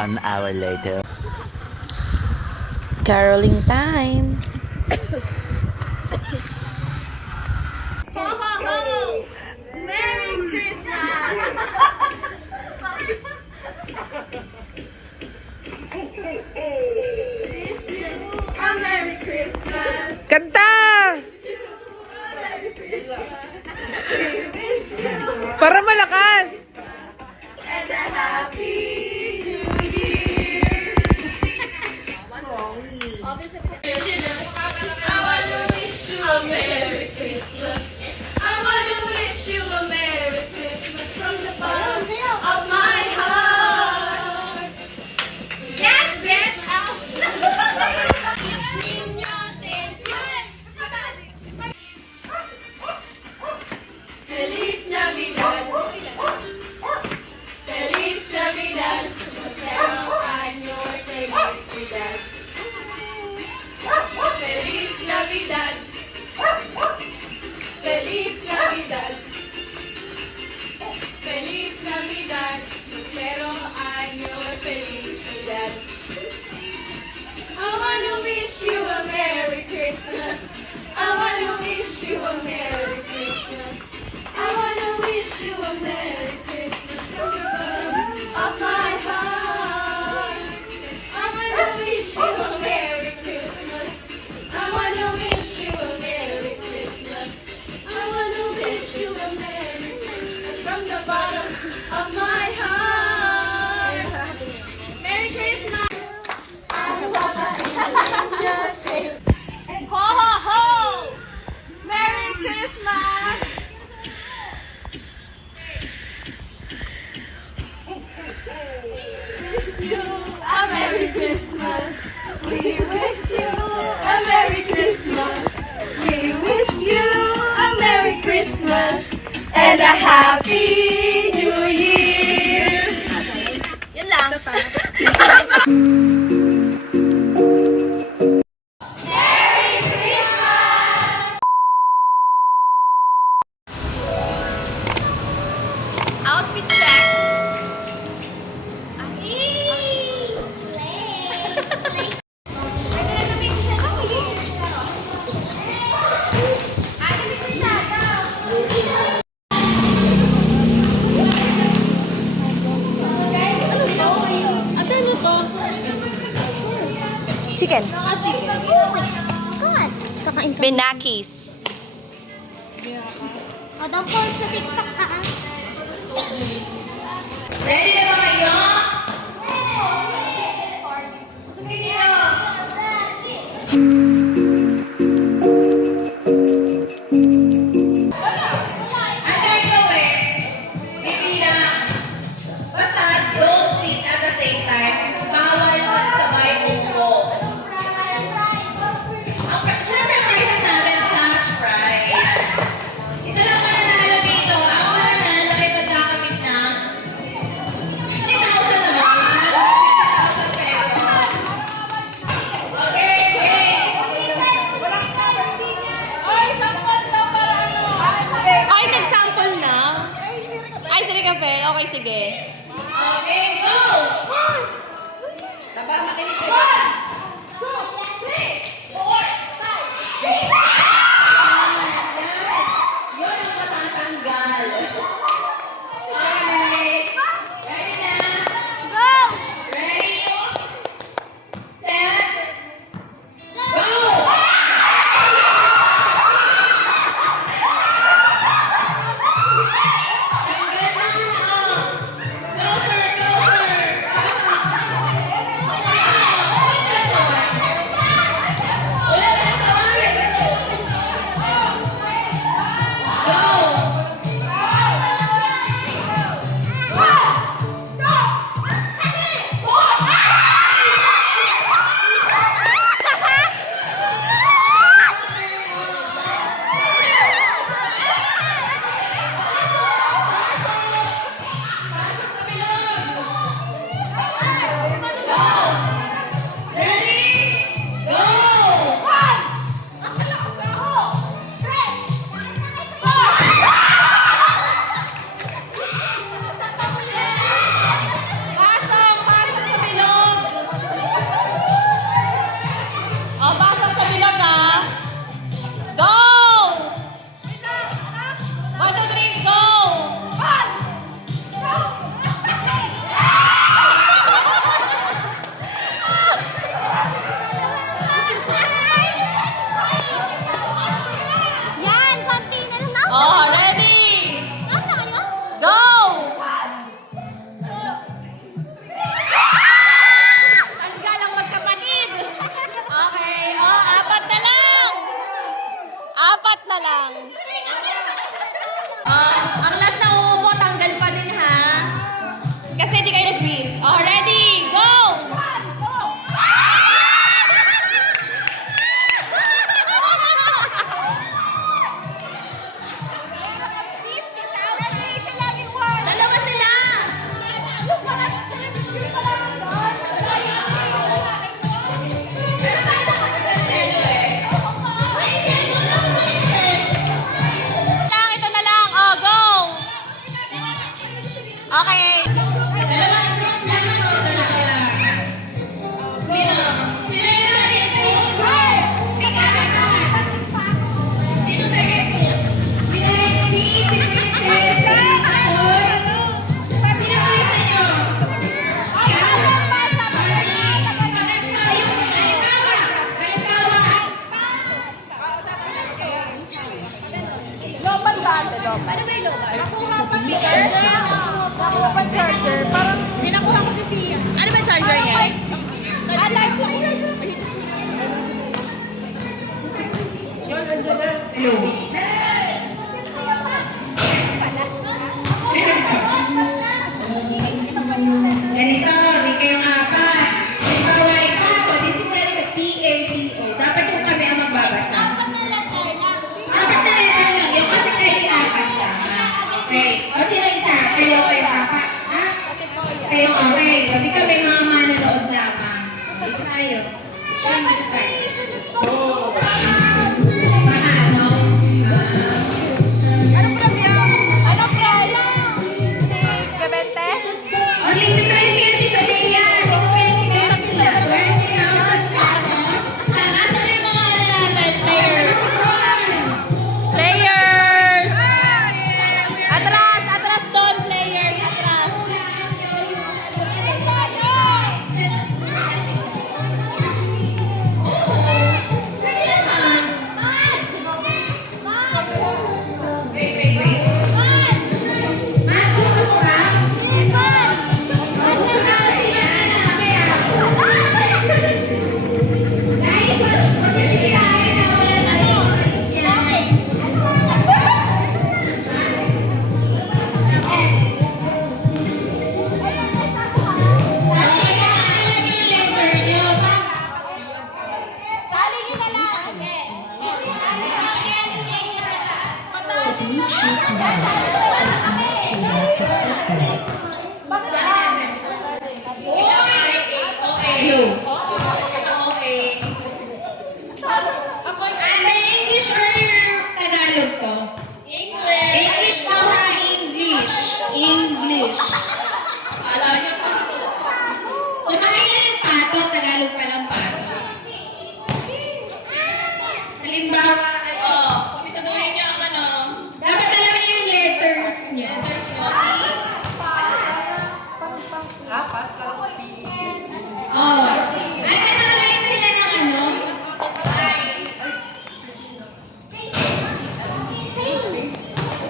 1 hour later. Caroling time. Ho, ho, ho! Merry Christmas! Wish you a Merry Christmas! Kanta! Merry Christmas! We wish you Para malakas! and a Happy New Year! I wanna wish you a Merry Christmas. I wanna wish you a Merry Christmas from the bottom of my heart. Yes, get out. Feliz Navidad. Feliz Navidad. Prospero año y felicidad. Feliz Navidad. Feliz Navidad. Feliz Navidad. Prospero año y felicidad. I wanna wish you a Merry Christmas. I wanna wish you a Merry Christmas. I wanna wish you a Merry Christmas from the bottom of my heart. I wanna wish you a Merry Christmas. I wanna wish you a Merry Christmas. I wanna wish you a Merry Christmas from the bottom of my heart. Merry Christmas. Ho ho ho! Merry Christmas! Wish you a Merry Christmas. We wish you a Merry Christmas. We wish you a Merry Christmas and a Happy New Year. Yun lang. Outfit check. Chicken. Kakain ka. Benakis. O, don't post sa TikTok ka, ah. Ready na ba kayo? Ang gagawin, bibilang, basta don't sit at the same time, bawal magsabay ulo. Siyempre, prizes natin, cash prize. Isa lang mananalo dito. Ang mananalo ay magkakamit ng 50,000 naman. 50,000 pesos. Okay, okay. Ay, nag-sample na? Ay, sige ka, Fel. Okay, sige. Okay, go! Taba, makinig ka dyan. 1, 2, 3, 4, 5, 6, 7. Yun ang matatanggal. Alright. Ready na? Go! Ready? Set. Go! Tanggal na. Closer, closer. na lang. Ang last na uupo, tanggal pa din ha. Kasi di kayo nag-quiz. Oh, ready? Go! Dalawa sila! Ito na lang. Oh, go! Okay. Paano ba yung lobat? Speaker? Nakuha pa charger. Parang pinakuha ko si Sia. Ano ba yung charger niya? Ganito, di kayong apat. Halimbawa, ikaw ako, di simulan sa P-A-T-O. Dapat yung kami ang magbabasa. Apat na letter lang. Yung kasi kayo apat lang. Okay. O sino isa? Kayo apat. Ha? Kayo okay. Sabi kami mga manonood lamang. Dito tayo. Anong premyo? Anong prize? Bebente? Only si President Sophia. Asa na yung mga ano natin? Players. Players! Atras! Atras doon, players! Atras! Wait. Ma, gusto mo ba? Gusto na kasi na kaya. Guys, magbibigay na wala tayo. Yan. English or Tagalog to? English pa ha, English. Alam niyo pa. Kumailan yung pato, Tagalog pa lang pato. Halimbawa, Kumisaduhin niya ang ano. dapat alam niyo yung letters niyo. Oh. Ay, tatawagin sila ng ano?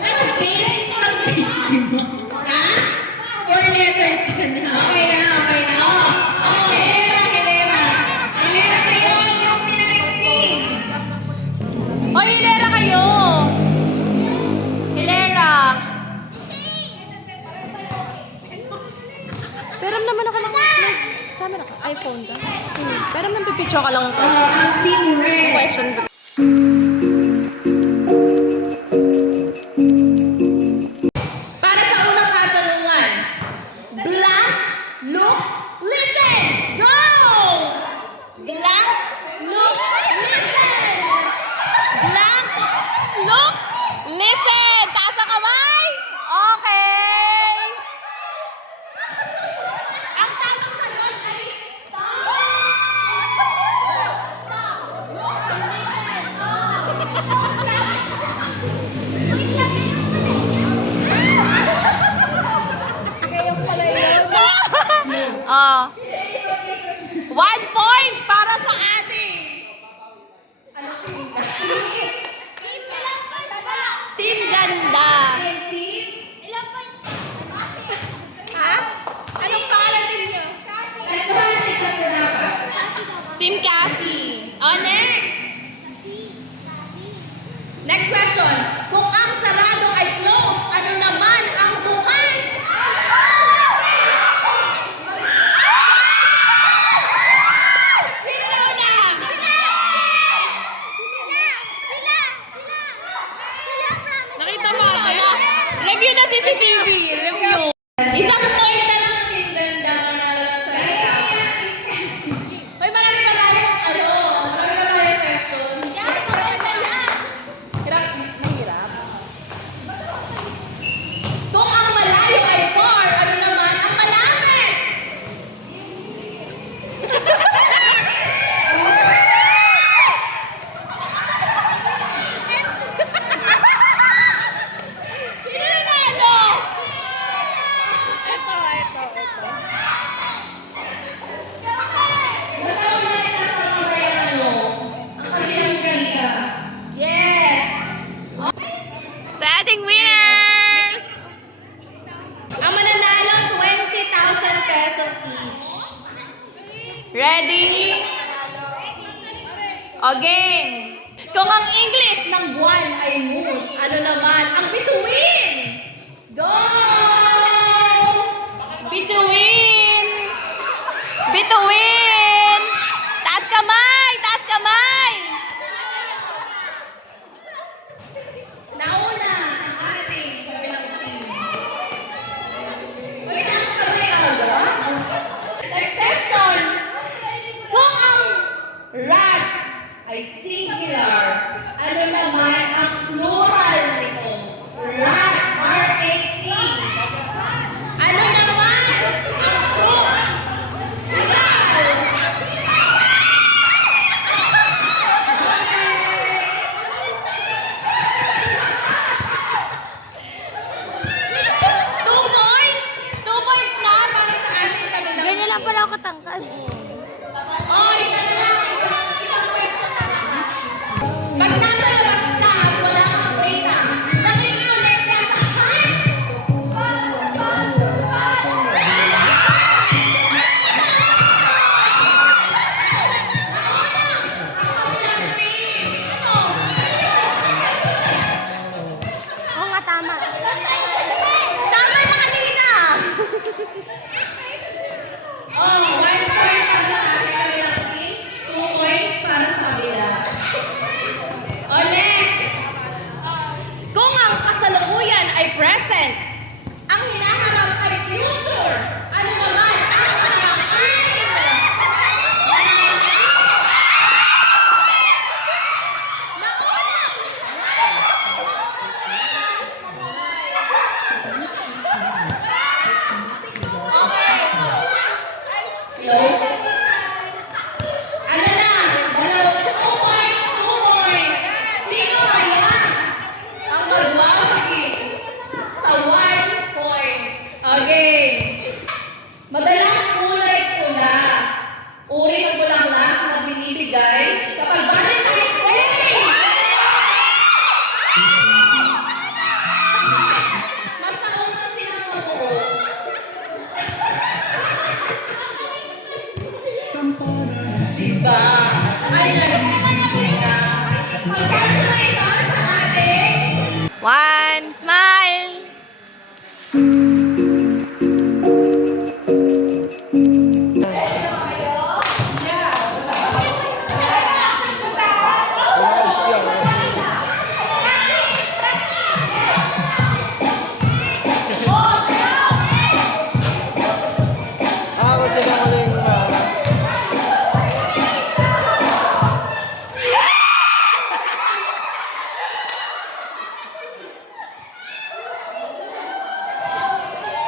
Ano, basic mag-basic mo? Ha? 4 letters yun. Okay na. Oh, Hilera. Hilera kayo, yung pinag-sing. Hoy, hilera kayo! Hilera! Pero naman ako ng camera ka. iPhone ka? Pero naman pipicture ka lang. Ang team red. Question. Para sa unang katanungan. Blank, look, listen! Go! Blank, look, listen! Blank, look, listen! Taas ang kamay! Okay! Ang tamang sagot ay question. Kung ang sarado ay close, ano naman ang bukas? Sino na una? Nakita mo ako? Review na CCTV. Review. Isang point na lang. Team ganda na May marami pa tayong marami pa tayong questions. Hirap, mahirap. Kung ang malayo ay far, ano naman ang malapit? Sino nanalo? Ito. Matawag na rin nasa mga yung ang kanilang ganda. Yes! Sa ating winners! Ang mananalo, 20,000 pesos each. Ready? Again! Kung ang English ng buwan ay moon, ano naman ang bituin? Go! Bituin! Bituin! Taas kamay! Taas kamay! Nauna ang ating kabilang team. May taas kamay agad. Next question. Kung ang rat ay singular, ano naman ang plural nito? Rat, R-A-T. Ano naman ang plural? Two points! 2 points na para sa ating kabilang Ganyan lang team. pala ako katangkad. Oh, isa na lang. Isang question na lang. Pag nasa labas na at wala kang data, nakikiconnect ka sa heart. Oo nga, tama. Tama na kanina. Oh, 1 point para sa ating kabilang team. 2 points para sa kabila. Oh, next. Kung ang kasalukuyan ay present, ang hinaharap ay future, ano naman ang harapan? Okay. Hello? Ano na? 2 points, 2 points. Sino kaya ang magwawagi sa 1 point? Again. Madalas kulay pula. Uri ng bulaklak na binibigay kapag Valentine's Day. Mas nauna silang mabuo. Diba? Ay, nagsisimula. Magkano na ito sa ating? One, smile!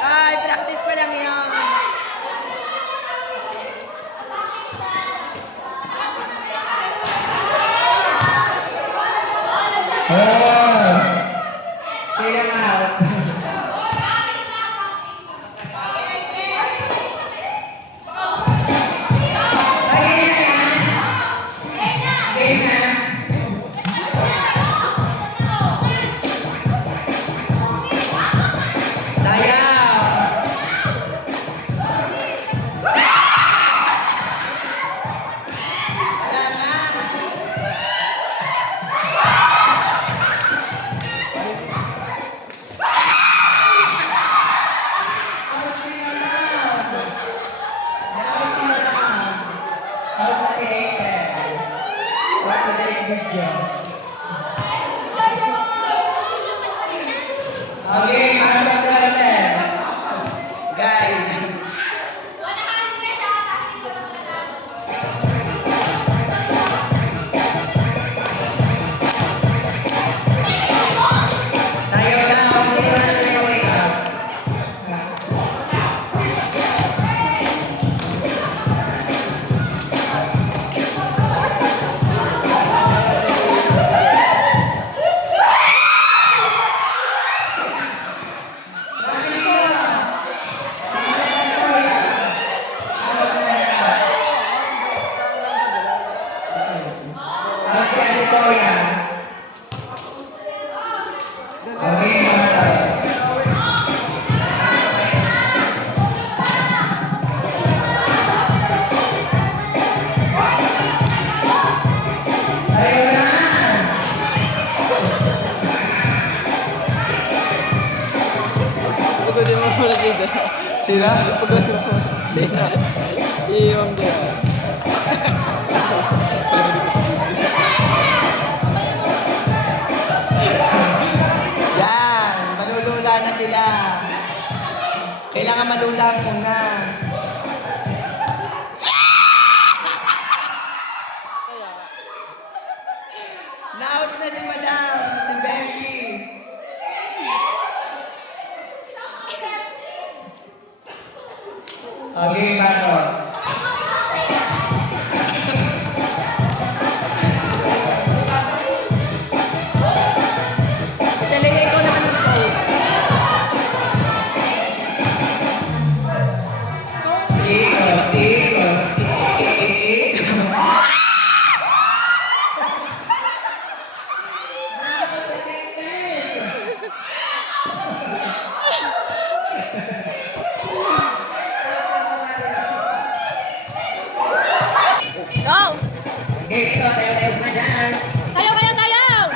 Ay, practice pa lang yan. Kaya out. Okay, masok na natin. Guys. Sayaw na, okay na sayaw ikaw. Okay, ano po yan? Okay, masok. Sayaw na! Pagodin mo muna dito. Sila? Pagodin mo. Sila. Iiwan ko. Yan! Malulula na sila. Kailangan malula muna. Na-out na si Madam, si Beshi. Okay, masok. Shalay, ikaw naman ang po. Ikot, ikot, ikot. Go! Okay, ikaw, tayo pa dyan. Sayaw kayo, sayaw!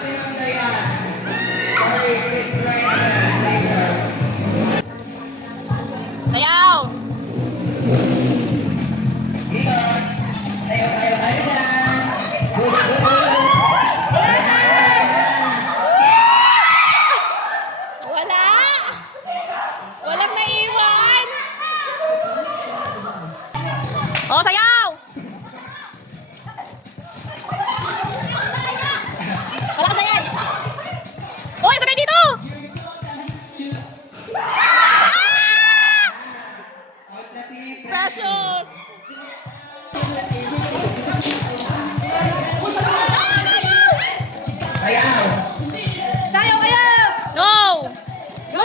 Sinong kaya? Okay, please try na. Later. Sayaw! Ikot. Tayo dyan. Good, good, good. Wala! Walang naiwan! Oh, sayaw! Wala ka sayan! Uy, sakay dito! Ah! Out na si Precious! Ayaw. Sayaw kayo! No! No!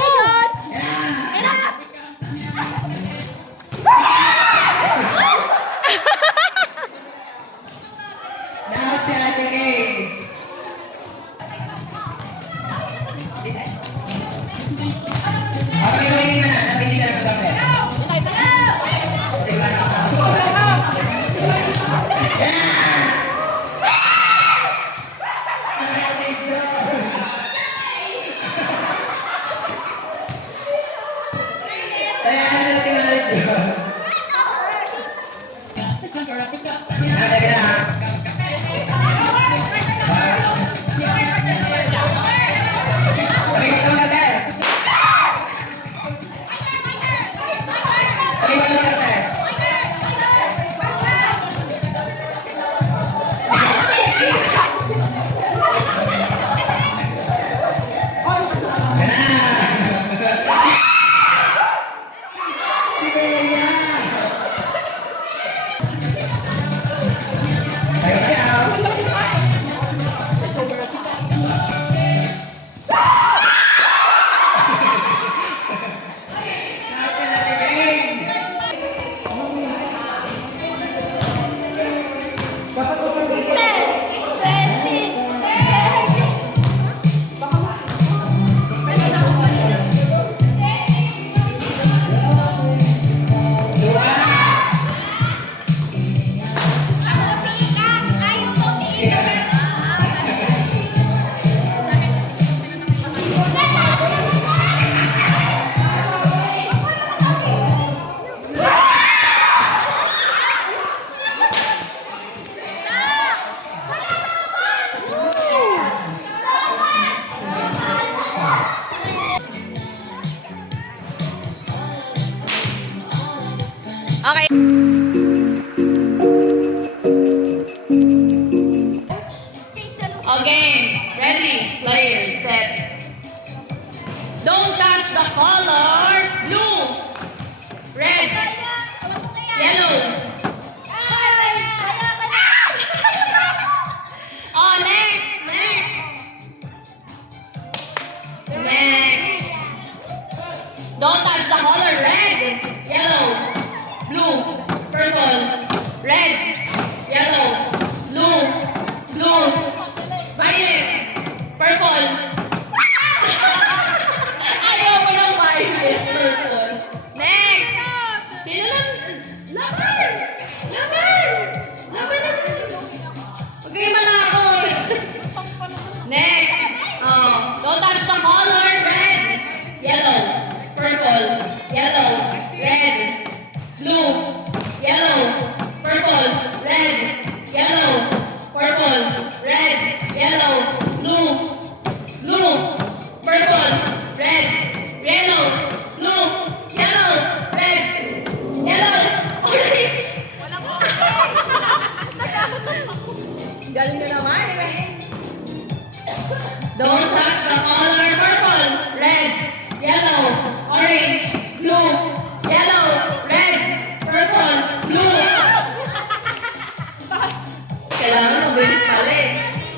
Now, si Ate Kay. Okay, gawin mo na. Hindi ka na mag-upload. Hindi ka na mag-upload. players. Set. Don't touch the color. Blue. Red. Yellow. Oh, next. Don't touch the color. Red. Yellow. Blue. Purple. Red. Yellow. Blue. Violet. Purple. Ayaw mo ng violet. Purple. Next. Sino lang? Laban! Huwag kayo manakot. Next. Don't touch the color. Red. Yellow. Purple. Yellow. Red. Blue. Yellow. Purple. Red. Yellow. Purple. Red. Yellow. Blue. Purple. Red. Yellow. Blue. Yellow. Red. Yellow. Orange. Galing na naman eh. Don't touch the color. Purple. Red. Yellow. Orange. Blue. Yellow. Red. Purple. Blue. Kailangan mabilis pala eh.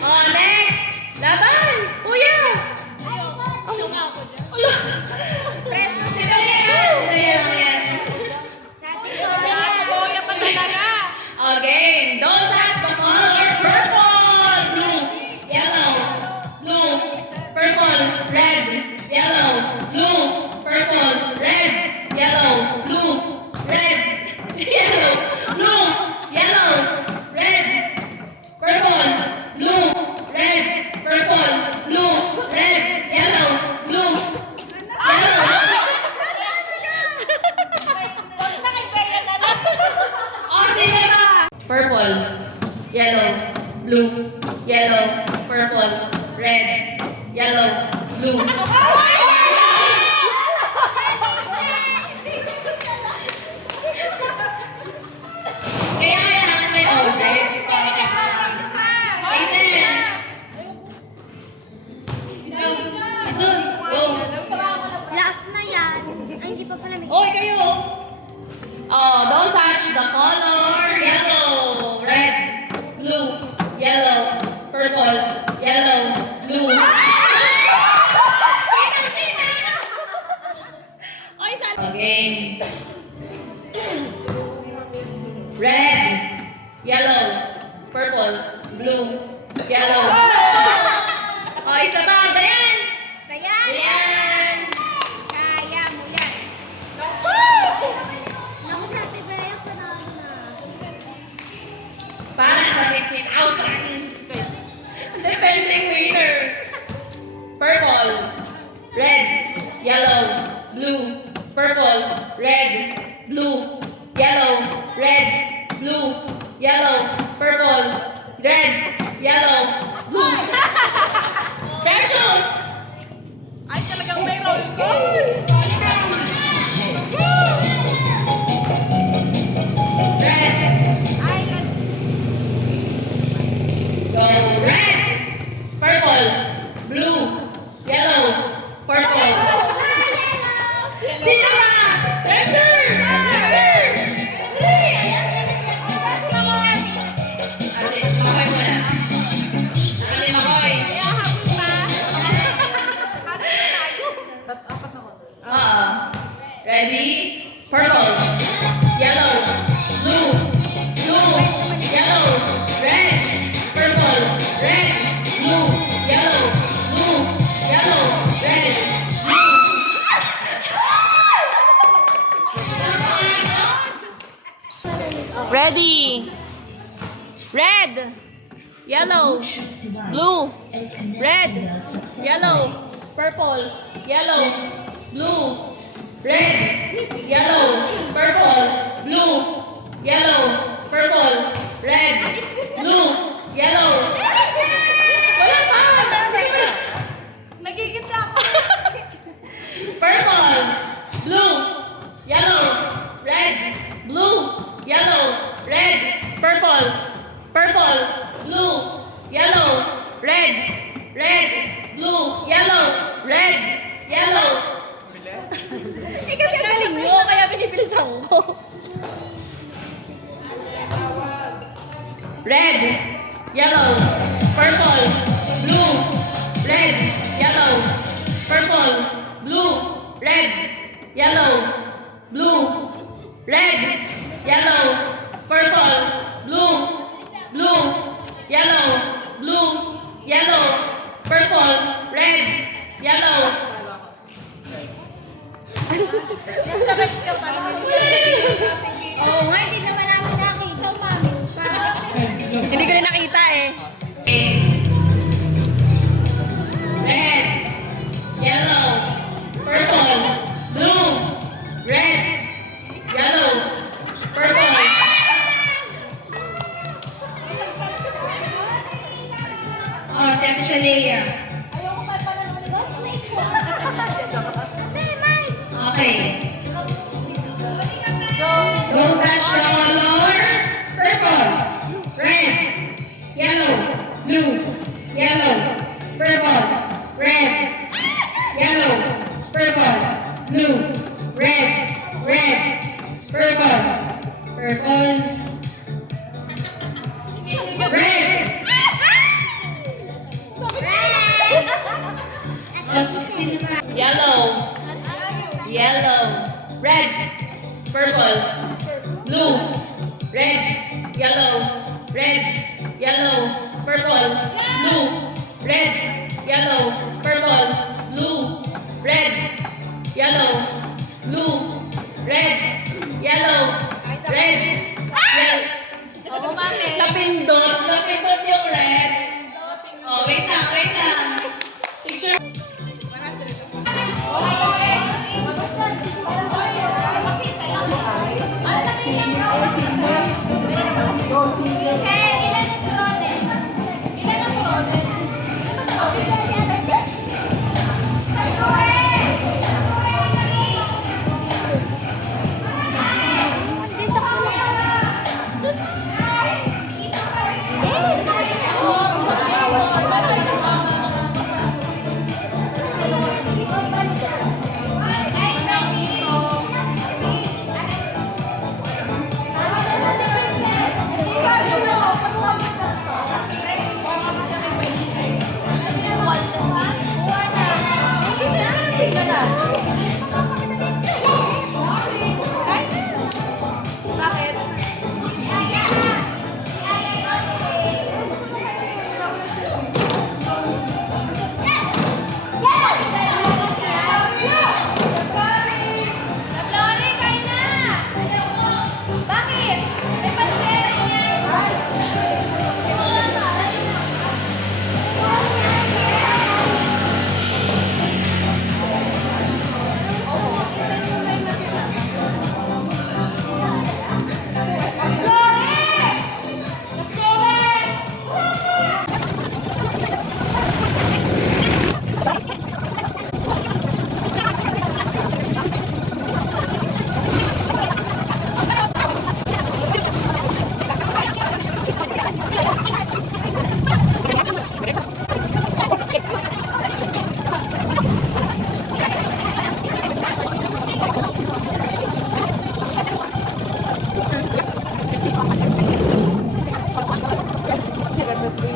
Oh, next. Laban. Kuya. Ulo. Sila yan. Okay. Don't touch the color. Purple. Blue. Yellow. Blue. Purple. Red. Yellow. Blue. Purple. Red. Yellow. Blue. Red. Yellow. Blue. Yellow. Red. Purple. Blue. Red. Purple. Blue. Red. Yellow. Blue. Yellow. Oh, sino ba? Purple. Yellow. Blue. Yellow. Purple. Red. Yellow. Blue. Kaya kailangan may objects para Amen. Jun, go. Last na yan. Ay, hindi pa pala may... Oy, kayo. Oh, don't touch the color. Yellow, red, blue, yellow, purple, yellow, blue. Again. Red, yellow, purple, blue, yellow. Oh, isa pa. Dayan. Dayan. Kaya mo yan. Naku, sa ate Bea, panalo na. Para sa 15,000. Depending winner. Purple, red, yellow, blue, purple, red, blue, yellow, red, blue, yellow, purple, red, yellow, blue. Precious! Ay, talagang may roll call. Red. Go red, purple, blue, yellow, purple. Sino ba? Treasure! Ate, makoy mo na. Ate, makoy. Ready? Purple, yellow, blue, yellow, red, purple, red, blue, yellow, red, blue. Ready? Red, yellow, blue, red, yellow, purple, yellow, blue, red, yellow, purple, blue, yellow, purple, red, blue, yellow. Wala pa! Nagigitla ako. Purple, blue, yellow, red, blue, yellow, red, purple, blue, yellow, red, blue, yellow, blue, red, yellow, purple, blue, yellow, purple, red, yellow. Oo nga, hindi naman namin nakita, mami. Hindi ko rin nakita eh. Red, yellow, purple, blue, red, yellow, purple. Oh, si Ate Shalea. Okay. Go touch the color. Purple, red, yellow, blue, yellow, purple, red, yellow, purple, blue, red, purple, red. Oh, sino ba? Yellow, red, purple, blue, red, yellow, purple, blue, red, yellow, purple, blue, red, yellow, red, yellow. Napindot yung red. Oh, wait lang. Picture.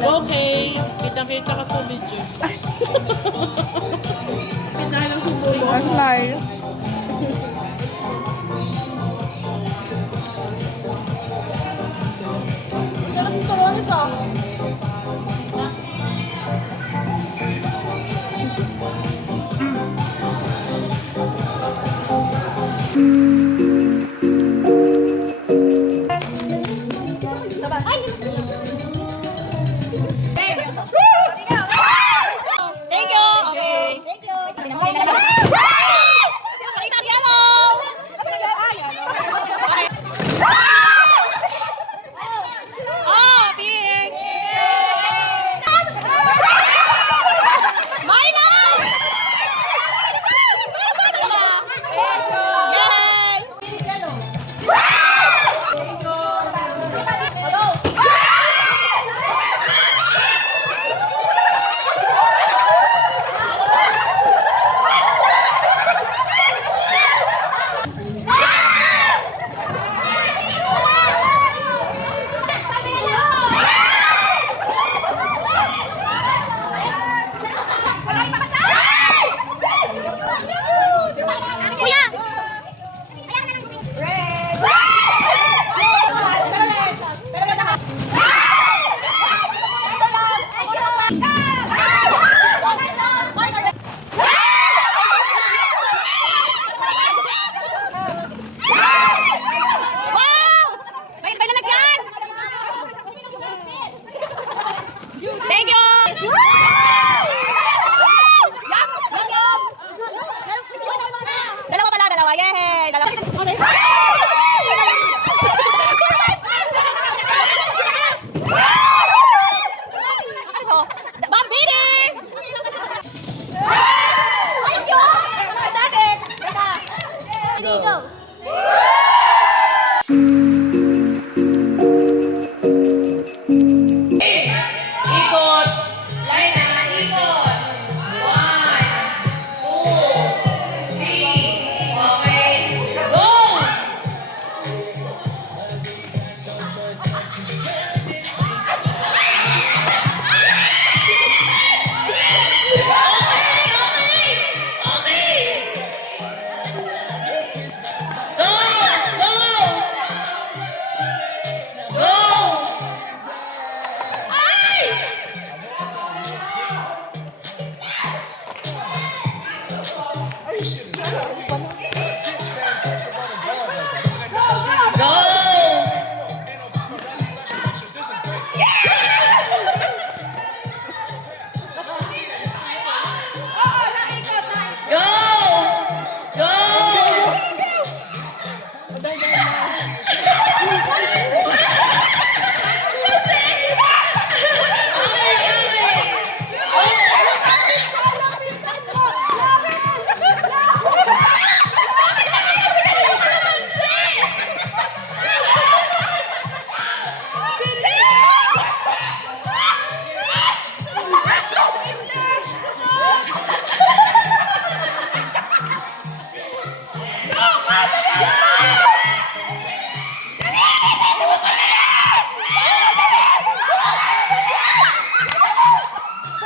Okay, kita-kita ka sa video. Ang live. Thank you. Okay. go. Ikot. Line na, ikot. 1, 2, 3. Okay. Go!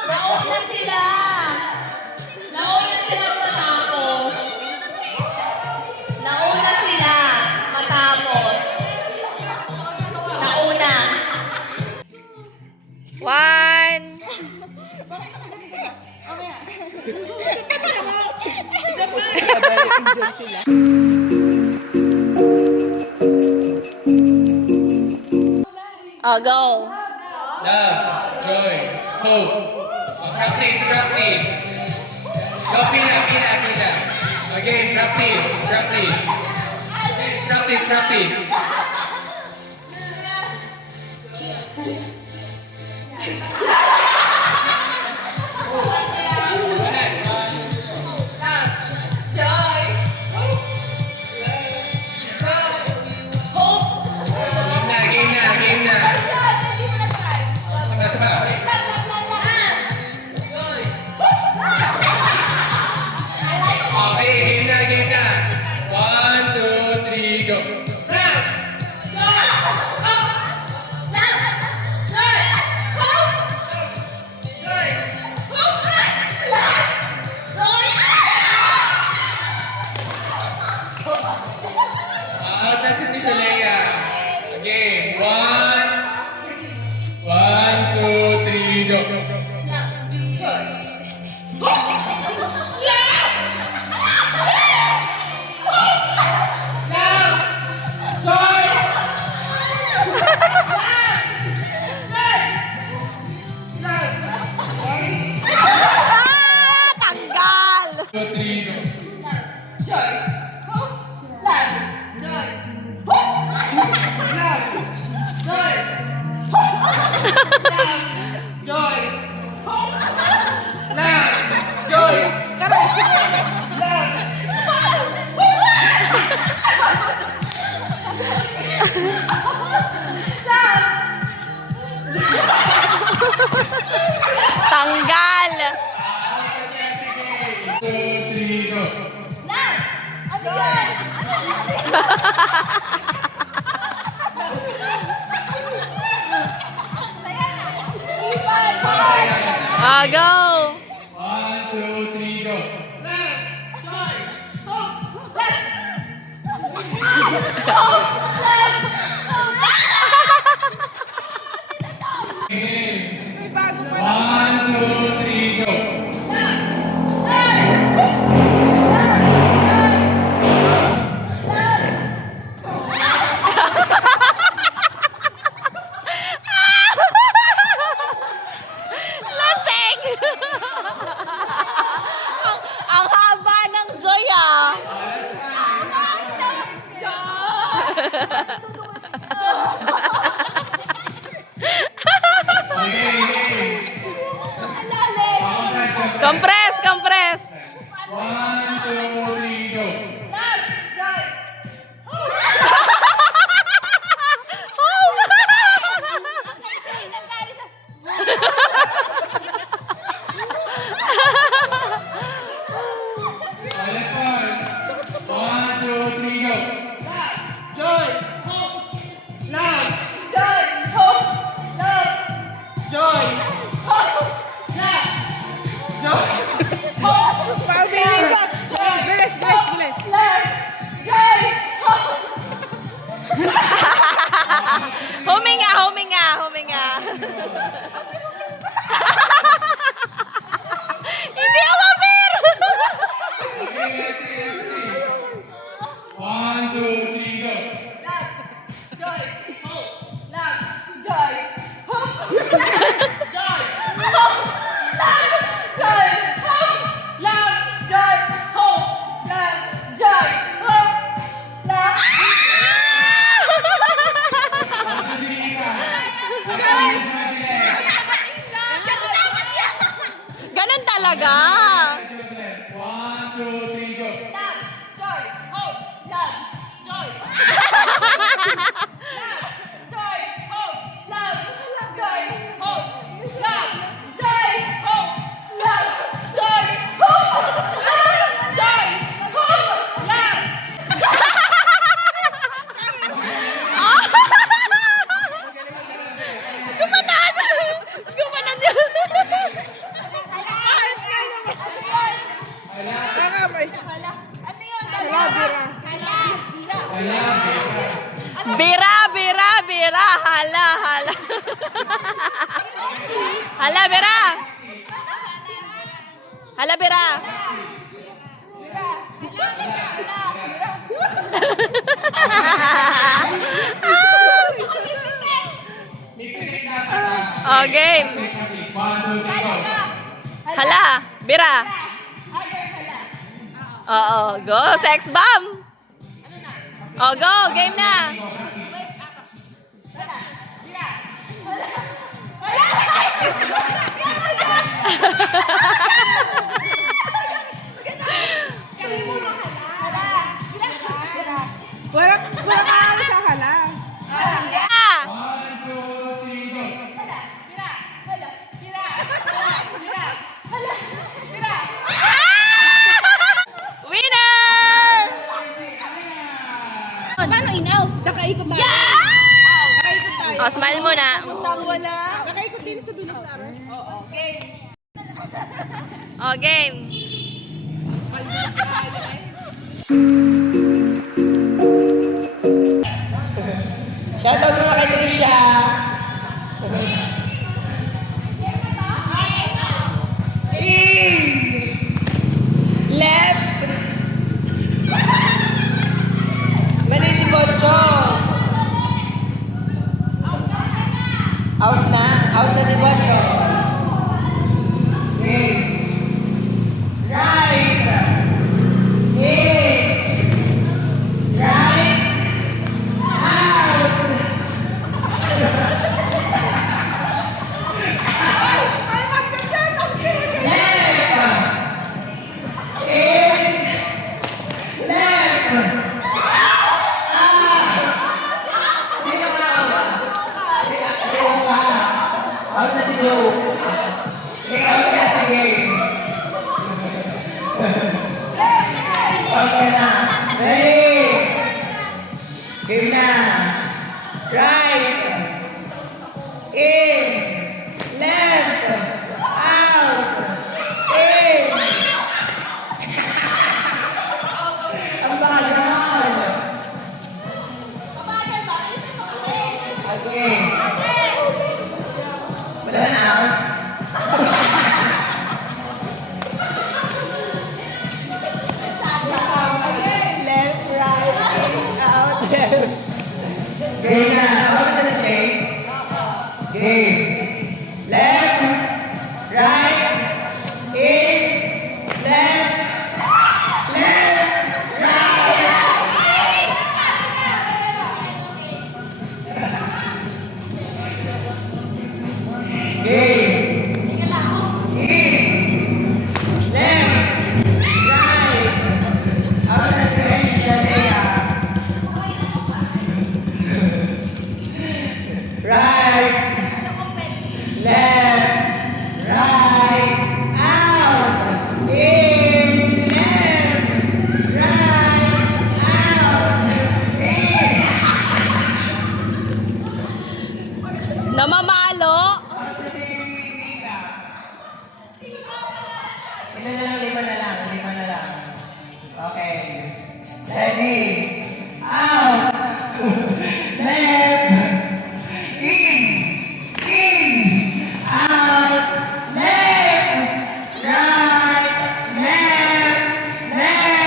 Nauna sila. Nauna sila matapos. Nauna sila matapos. Nauna. 1. Enjoy sila. Oh, go. Love, joy, hope. Practice, practice. Go, pila, pila, pila. Again, practice, practice. Practice, practice. Game na, game na. Nasa ba? Okay, game na, game na. 1, 2, 3, go. Out na si Tisha Leia. Again, 1, 2, 3, go. Tanggal! 2, 3, go. Tanggal! 2, 3, go. Ah, go! 1, 2, 3, go. One, two, three, go. Lasing! ang haba ng Joy, ah. Compress, compress. 1, 2, 3, go. Bira, bira, bira. Hala, hala. Hala, bira. Hala, bira. Oh, game. Hala, bira. Oo, go. Sex bomb. Oh, go. Game na. Wala ka sa hala. Ah! Winner! Paano inaw? Nakaikot tayo. Nakaikot tayo. Oh, smile muna. Nakaikot din sa bilog namin. Oh, game. Shoutout mo kay Trisha. Left. Mali si Bocho. Out na. Out na si Bocho. Right. Right. Out na si Joe. Out na si Game. Okay na. Ready? Game na. Right. In. Left. Out. In. Ang bagal. Okay. Wala na out. Left, right, in, out, left. Game na. Ako na sa shake. Game. Left, right, in, left, left, right. Game. Namamalo. Lima na lang. Okay. Ready? Out! Left! In! Out! Left! Right! Left!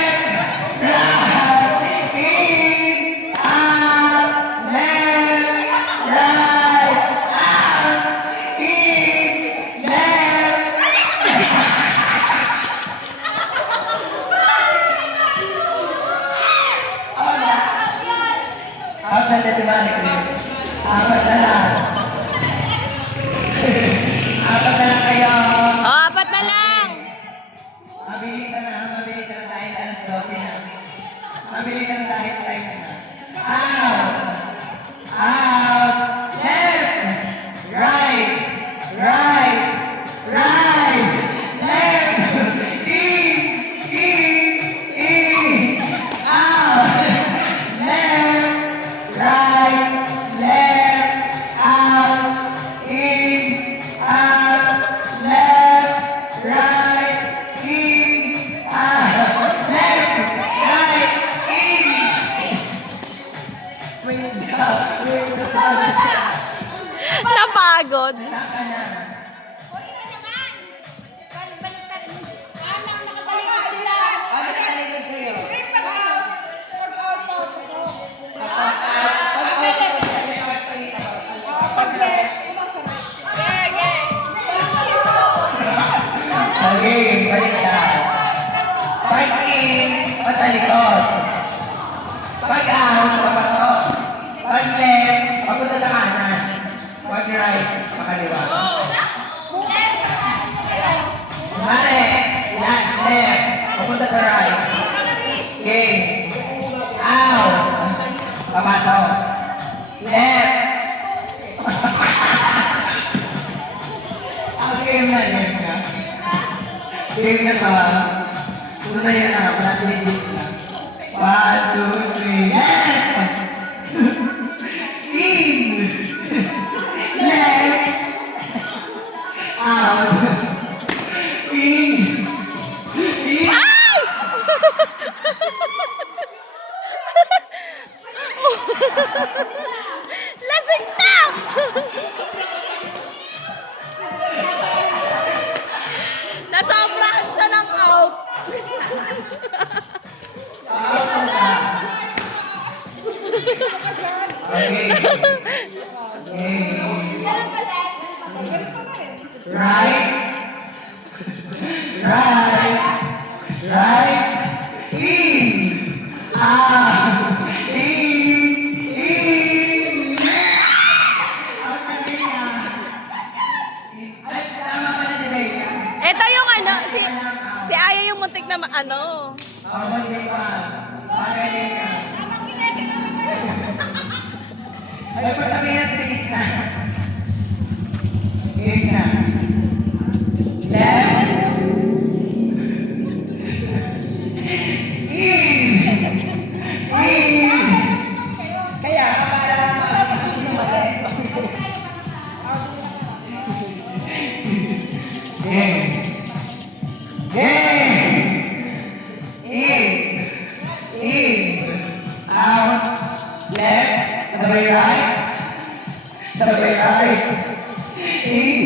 Right! In! Out! Left! Right! Out! In! Left! Apat na diba? Apat na lang. Apat na lang kayo. Oh, apat na lang. Mabilitan na dahil alas 12 na. Mabilitan na dahil tayo na. Out! Out! Left! Right! Right! Right! Left! In! Out! Left! Right, left, out, in, out, left, right, in, out, Game na to. Una yan na. Wala legit na. 1, 2, 3. Yes! In! Left! Out! In! In! Lasing na! Nasobrahan siya ng out. Okay. Right. Right. Right. In. Out. In. Out na niya. Ay, tama pala si Bea. Ito yung ano, si Aya yung muntik na ano. May pa. Bagay niya. Ay, pagtabi natin sa gitna. Gitna. Left. In. In. Kaya, para sino mali. In. In. In. In. Out. Left. Sabay right. Sabay right. In.